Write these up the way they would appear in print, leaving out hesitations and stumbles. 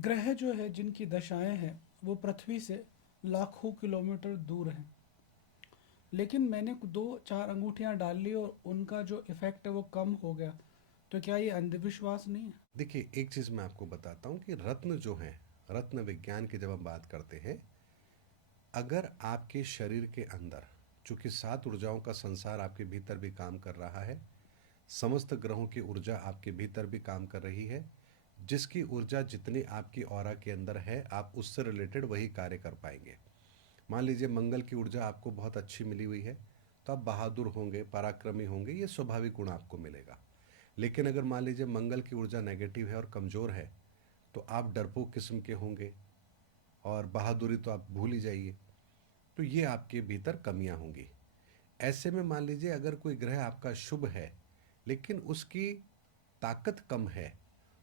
ग्रह जो है जिनकी दशाएं हैं वो पृथ्वी से लाखों किलोमीटर दूर हैं, लेकिन मैंने दो चार अंगूठियां डाल ली और उनका जो इफेक्ट है वो कम हो गया। तो क्या ये अंधविश्वास नहीं है? देखिए, एक चीज़ मैं आपको बताता हूँ कि रत्न जो हैं, रत्न विज्ञान की जब हम बात करते हैं, अगर आपके शरीर के अंदर, चूंकि 7 ऊर्जाओं का संसार आपके भीतर भी काम कर रहा है, समस्त ग्रहों की ऊर्जा आपके भीतर भी काम कर रही है, जिसकी ऊर्जा जितनी आपकी ऑरा के अंदर है, आप उससे रिलेटेड वही कार्य कर पाएंगे। मान लीजिए मंगल की ऊर्जा आपको बहुत अच्छी मिली हुई है, तो आप बहादुर होंगे, पराक्रमी होंगे, ये स्वाभाविक गुण आपको मिलेगा। लेकिन अगर मान लीजिए मंगल की ऊर्जा नेगेटिव है और कमज़ोर है, तो आप डरपोक किस्म के होंगे, और बहादुरी तो आप भूल ही जाइए। तो ये आपके भीतर कमियां होंगी। ऐसे में मान लीजिए अगर कोई ग्रह आपका शुभ है, लेकिन उसकी ताकत कम है,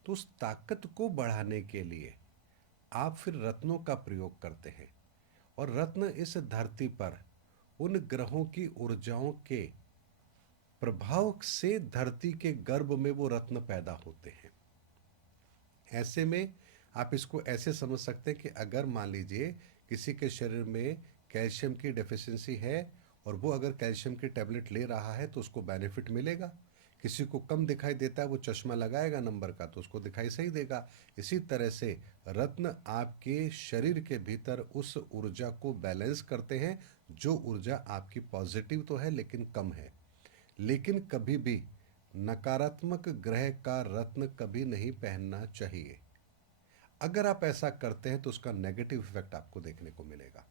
तो उस ताकत को बढ़ाने के लिए आप फिर रत्नों का प्रयोग करते हैं। और रत्न इस धरती पर उन ग्रहों की ऊर्जाओं के प्रभाव से धरती के गर्भ में वो रत्न पैदा होते हैं। ऐसे में आप इसको ऐसे समझ सकते हैं कि अगर मान लीजिए किसी के शरीर में कैल्शियम की डेफिशिएंसी है, और वो अगर कैल्शियम की टैबलेट ले रहा है तो उसको बेनिफिट मिलेगा। किसी को कम दिखाई देता है, वो चश्मा लगाएगा नंबर का, तो उसको दिखाई सही देगा। इसी तरह से रत्न आपके शरीर के भीतर उस ऊर्जा को बैलेंस करते हैं, जो ऊर्जा आपकी पॉजिटिव तो है लेकिन कम है। लेकिन कभी भी नकारात्मक ग्रह का रत्न कभी नहीं पहनना चाहिए। अगर आप ऐसा करते हैं तो उसका नेगेटिव इफेक्ट आपको देखने को मिलेगा।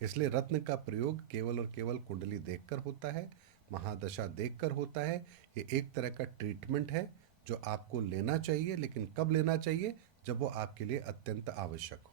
इसलिए रत्न का प्रयोग केवल और केवल कुंडली देखकर होता है, महादशा देखकर होता है। ये एक तरह का ट्रीटमेंट है जो आपको लेना चाहिए, लेकिन कब लेना चाहिए? जब वो आपके लिए अत्यंत आवश्यक हो।